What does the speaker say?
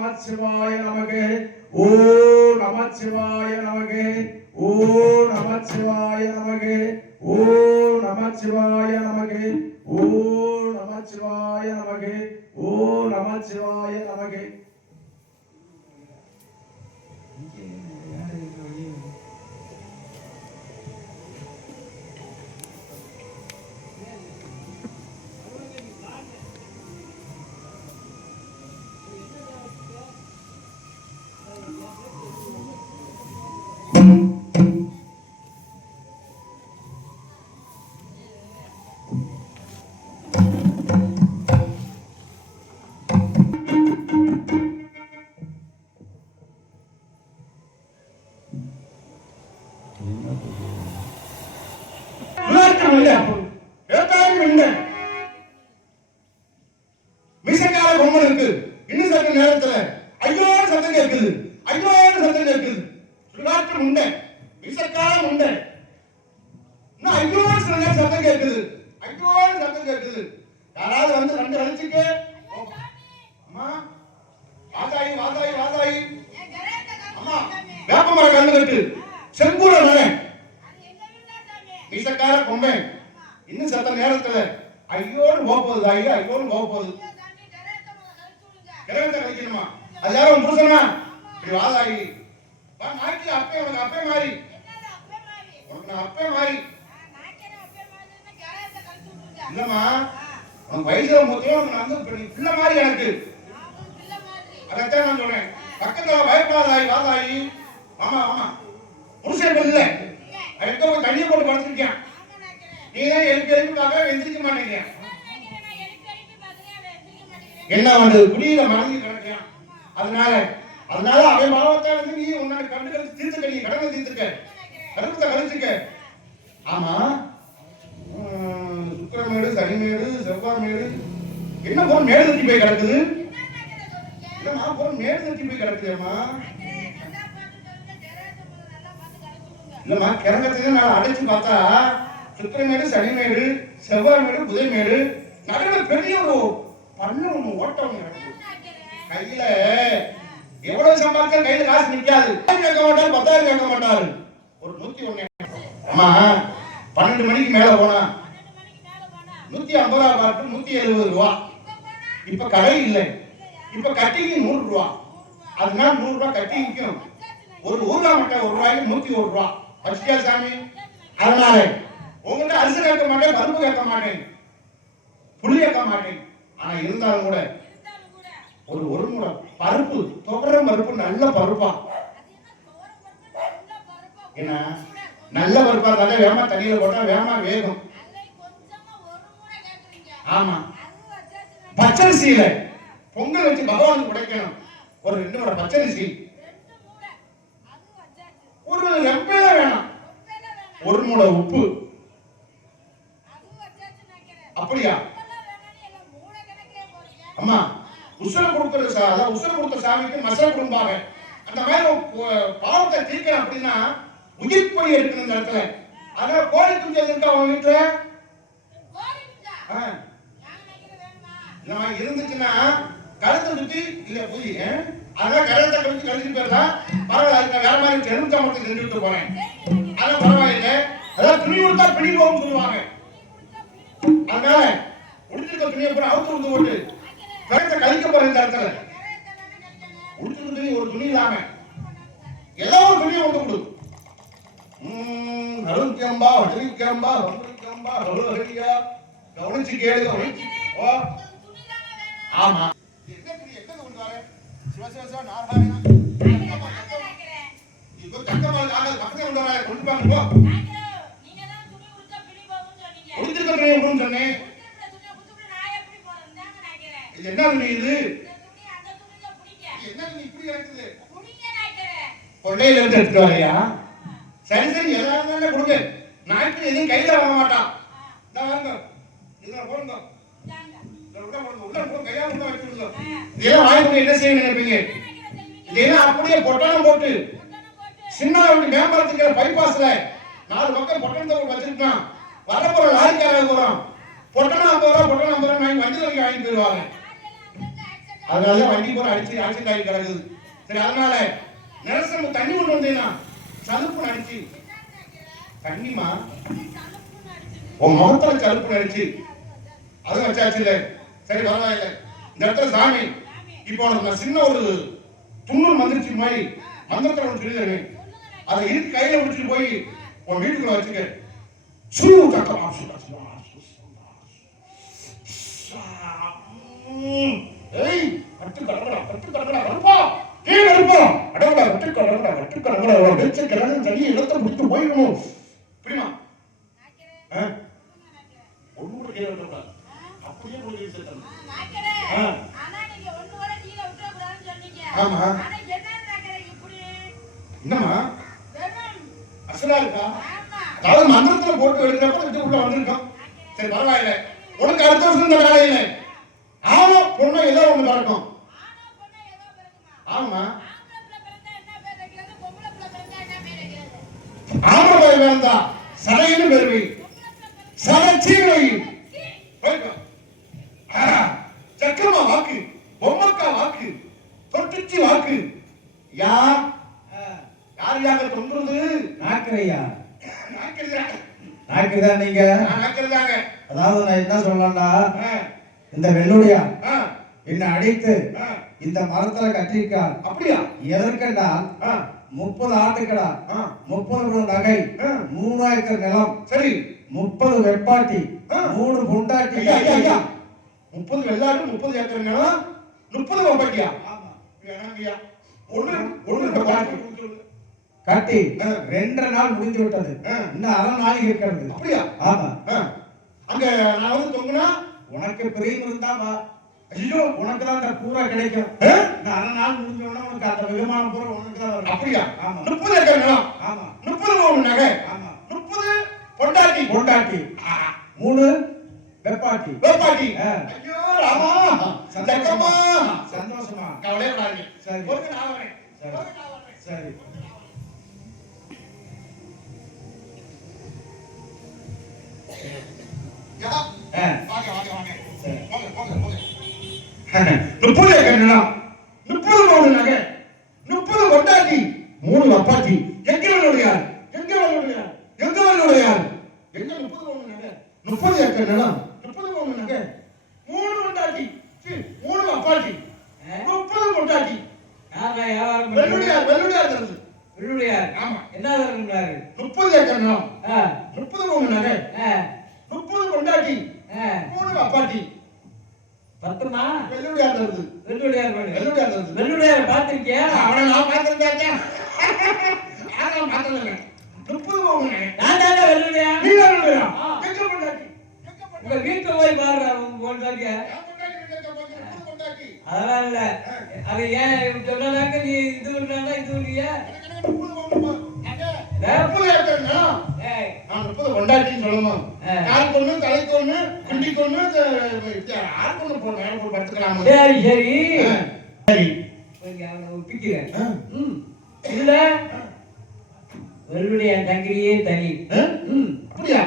நமச்சிவாய நமகே ஓ நமச்சிவாய நமகே ஓ நமச்சிவாய நமகே ஓ நமச்சிவாய நமகே ஓ நமச்சிவாய நமகே ஓ நமச்சிவாய நமகே மீசக்கார பொம்மை இருக்கு. இன்னும் சற்று நேரத்துல ஐயோ சத்தம் கேட்குது, ஐயோ சத்தம் கேட்குது. சுழாற்று முண்டை, மீசக்கார முண்டை. இன்னும் ஐயோ சில நேரம் சத்தம் கேட்குது, ஐயோ சத்தம் கேட்குது. யாராவது வந்து ரெண்டு அழைச்சிக்க. அம்மா வாதாயி வாதாயி வாதாயி. அம்மா வேப்பமர கண்ணு கட்டு செங்கூட மகன் மீசக்கார பொம்மை. இன்னும் சத்த நேரத்துல ஐயோன்னு போகுது, ஐயோ ஐயோன்னு போகுது. கிரகத்தை கழிக்கணுமா? அது யாரும் புருஷனா? இப்படி வாதாயி வா. நாய்க்கு அப்பே, உனக்கு அப்பே மாறி, உனக்கு நான் அப்பே மாறி இல்லம்மா. உனக்கு வயசுல முக்கியம், நான் வந்து பிள்ளை மாதிரி எனக்கு. அதைத்தான் நான் சொன்னேன். பக்கத்துல பயப்படாதாயி வாதாயி. ஆமா ஆமா புருஷன் இல்ல, எங்க போய் தண்ணியை போட்டு படுத்திருக்கேன். நீ தான் எழுப்பி எழுப்பிக்காக எந்திரிக்க மாட்டேங்க. என்ன வந்து குடியில மறந்து கிடக்கான். அதனால அவன் பாவத்தை வந்து நீ உன்னால கண்டு கழிச்சு தீர்த்துக்க. நீ கடனை தீர்த்துக்க, கருப்பத்தை கழிச்சுக்க. ஆமா சுக்கிரமேடு சனிமேடு செவ்வாய்மேடு என்ன போற மேடு தட்டி போய் கிடக்குது. இல்லம்மா போற மேடு தட்டி போய் கிடக்குதுமா. இல்லம்மா கிரகத்தையும் நான் அடைச்சு பார்த்தா சுக்கிரமேடு சனிமேடு செவ்வாய்மேடு புதைமேடு நடுவில் பெரிய ஒரு பண்ண ஒண்ணு ஓட்டம் கிடக்குது. கையில எவ்வளவு சம்பாதிச்சா கையில காசு நிக்காது. கேட்க மாட்டாரு, 10,000 கேட்க மாட்டாரு. ஒரு 101. அம்மா 12 மணிக்கு மேல போனா 150 ரூபா பாட்டு 170 ரூபா. இப்ப கடை இல்லை. இப்ப கட்டிக்கு 100 ரூபா. அதனால 100 ரூபா கட்டி நிற்கும். ஒரு ஊர்லா மட்டும் 1 ரூபாய்க்கு 101 ரூபா வச்சியா சாமி. அதனால உங்கள்கிட்ட அரிசி கேட்க மாட்டேன், பருப்பு கேட்க மாட்டேன், புளி கேட்க மாட்டேன். ஆனா இருந்தாலும் கூட ஒரு முறை பருப்பு, துவரம் பருப்பு, நல்ல பருப்பா. என்ன நல்ல பருப்பா இருந்தாலே வேமா தண்ணியில போட்டா வேமா வேகும். ஆமா பச்சரிசியில பொங்கல் வச்சு பகவானுக்கு உடைக்கணும். ஒரு 2 முறை பச்சரிசி, ஒரு ரெம்பையில வேணாம், 1 முளை உப்பு. அப்படியா? அம்மா உசுர கொடுக்கிற அதான் உசுர கொடுத்த சாமிக்கு மசர குடும்பாங்க. அந்த மாதிரி பாவத்தை தீர்க்கணும் அப்படின்னா உயிர் பலி எடுக்கணும் இந்த இடத்துல. அதனால கோழி குஞ்சு இருக்கா உங்க வீட்டுல? இருந்துச்சுன்னா கழுத்தை சுத்தி இல்ல புதி. அதனால கழுத்தை கழிச்சு போயிருந்தா பரவாயில்ல. வேற மாதிரி எலுமிச்சம்பழத்துக்கு நின்றுட்டு போறேன். அதான் பரவாயில்லை. அதான் துணி கொடுத்தா பிடி போகும் சொல்லுவாங்க. அதனால உடுத்திருக்க துணியை பூரா அவுத்து விட்டு போட்டு கழுத்தை கழிக்க போற இந்த இடத்துல உடுத்திருக்க துணி ஒரு துணி இல்லாம ஏதோ ஒரு துணியை வந்து கொடு. அருள்கேம்பா வடலிக்கேம்பா வடலிக்கேம்பா வடலியா கவனிச்சு கேளு கவனிச்சு. ஓ ஆமா என்ன துணி எங்க கொண்டு வர சிவசிவ நாராயணா இது தங்கமால் ஆக பக்கத்துல கொண்டு வர கொண்டு வாங்க போ. நீங்க தான் துணி உடுத்தா பிடி போகும்னு சொன்னீங்க. உடுத்திருக்க துணி எப்படின்னு சொன்னேன். உடுத்திருக்க துணியை குத்துட்டு நான் எப்படி போறேன் தாங்க நினைக்கிறேன். இது என்ன துணி இது? இந்த துணி அந்த துணி தான் பிடிக்க. என்ன துணி இப்படி இருக்குது? புடிங்க நினைக்கிறேன். கொள்ளையில இருந்து எடுத்து வரையா? சரி சரி எல்லாரும் கொடுங்க. நாய்க்கு எதுவும் கையில வாங்க மாட்டான். இந்த வாங்க இதுல போடுங்க. உள்ள போடுங்க உள்ள போடுங்க கையால உள்ள வச்சிருங்க. இதெல்லாம் வாங்கி என்ன செய்ய நினைப்பீங்க? இதெல்லாம் அப்படியே பொட்டணம் போட்டு சின்ன மேம்பரத்துக்கு பைபாஸ்ல 4 பக்கம் பொட்டணத்தை வச்சிருக்கான். வரப்போற லாரிக்காரங்க போறோம் பொட்டணம் 50 ரூபா பொட்டணம் 50 ரூபா வாங்கி வண்டி வரைக்கும் வாங்கி போயிருவாங்க. அதனால வண்டி போற அடிச்சு ஆக்சிடென்ட் ஆகி கிடக்குது. சரி அதனால நெரசம் தண்ணி கொண்டு வந்தீங்கன்னா சலுப்பு நடிச்சு தண்ணிமா உன் முகத்துல சலுப்பு நடிச்சு அது வச்சாச்சு இல்ல. சரி பரவாயில்ல. இந்த இடத்துல சாமி இப்போ நான் சின்ன ஒரு துண்ணூர் மந்திரிச்சு மாதிரி மந்திரத்தை ஒன்று சொல்லிடுறேன். அதை இருக்கு கையில பிடிச்சிட்டு போய் உன் வீட்டுக்குள்ள வச்சுக்க. ஏய் கட்டு கடகடா கட்டு கடகடா வருப்பா கீழ இருப்போம் அடங்கடா கட்டு கடகடா கட்டு கடகடா வெச்ச கிரகணம் தண்ணி இடத்தை விட்டு போயிடணும். புரியுமா? ஒண்ணு கீழ விடக்கூடாது. அப்படியே போய் சேர்த்தணும். ஆனா நீங்க ஒண்ணு வர கீழ விட்டுற கூடாதுன்னு சொன்னீங்க. ஆமா. ஆனா என்ன நடக்குது இப்படி? என்னமா? அசலா இருக்கா? ஆமா. அதாவது மந்திரத்துல போட்டு எடுக்கிறப்ப விட்டு உள்ள வந்திருக்கோம். சரி பரவாயில்லை. உனக்கு அடுத்த வருஷம் இந்த வேலை இல்லை. ஆனா பொண்ணு ஏதோ ஒண்ணு நடக்கும். ஆனா பொண்ணு ஏதோ பிறக்குமா? ஆமா. ஆம்பளை பிறந்தா என்ன பேர் வைக்கிறது? பொம்பளை பிறந்தா என்ன பேர் வைக்கிறது? ஆம்பளை பிறந்தா சடையினு பெருவி. சடச்சீவை. போய்க்கோ. சக்கரமா வாக்கு பொம்மக்கா வாக்கு தொட்டிச்சி வாக்கு யார் யார் தொங்குறது? நாக்கரையா நாக்கரையா நீங்க நாக்கறதாங்க. அதாவது நான் என்ன சொல்லலாம்டா, இந்த வெள்ளுடையா என்ன அடித்து இந்த மரத்துல கட்டிருக்கார். அப்படியா? எதற்கண்டா 30 ஆட்டுக்கடா 30 நகை 3 ஏக்கர் நிலம். சரி 30 வெப்பாட்டி 3 பொண்டாட்டி. 30 வெள்ளாட்டு 30 ஏக்கர் நிலம் 30 வெப்பாட்டியா? ஆமா. வேணாங்கய்யா. ஒண்ணு கட்டி 2 நாள் முடிஞ்சு விட்டது. இன்னும் 1/2 நாள் இருக்கிறது. அப்படியா? ஆமா. அங்க நான் வந்து தொங்குனா உனக்கு பிரியம் இருந்தா வா. ஐயோ உனக்கு தான் அந்த பூரா கிடைக்கும். இந்த 1/2 நாள் முடிஞ்ச உடனே உனக்கு அந்த விமானம் பூரா உனக்கு தான் வரும். அப்படியா? ஆமா. 30 ஏக்கர் நிலம். ஆமா. 30 பவுன் நகை. ஆமா. 30 பொண்டாட்டி. பொண்டாட்டி 3 வெப்பாட்டி. வெப்பாட்டி. ஐயோ ராமா சந்தோஷமா சந்தோஷமா கவலையே வராதீங்க. சரி போங்க நான் வரேன். சரி சரி யா வாங்க வாங்க வாங்க. சரி போங்க போங்க போங்க. 30 ஏக்கர் நிலம் 30 பவுன் நகை 30 பொண்டாட்டி 3 வெப்பாட்டி. எங்க வரணுடையார் எங்க வரணுடையார் எங்க வரணுடையார் எங்க 30 பவுன் நகை 30 ஏக்கர் நிலம் 30 பவுன் நகை 3 பொண்டாட்டி 3 வெப்பாட்டி 30 பொண்டாட்டி. யாரா யார் வெள்ளுடையார் வெள்ளுடையார் தருது. வெள்ளுடையார். ஆமா. என்ன தருறாரு? 30 ஏக்கர் நிலம் 30 பவுன் நகை 30 பொண்டாட்டி 3 வெப்பாட்டி. பத்துமா? வெள்ளுடையார் தருது. வெள்ளுடையார் வெள்ளுடையார் தருது. வெள்ளுடையார் பாத்திருக்கியா? அவனை நான் பாத்திருக்கேன். யாரா பாத்தல 30 பவுன் நகை. நான் தான வெள்ளுடையார். நீ வெள்ளுடையார். எங்க பொண்டாட்டி? உங்க வீட்டுல போய் பாருடா உங்க பொண்டாட்டியா? அதெல்லாம் இல்ல. அது ஏன் சொன்னாக்க நீ இது பண்றானா இது இல்லையா? 30 ஏக்கர் நிலம். நான் 30 பொண்டாட்டின்னு சொல்லணும். கால் கொண்டு தலை கொண்டு குண்டி கொண்டு ஆறு கொண்டு போன படுத்துக்கலாம். சரி சரி சரி அவனை ஒப்பிக்கிறேன். இல்ல வெள்ளுடைய தங்கிரியே தனி. அப்படியா?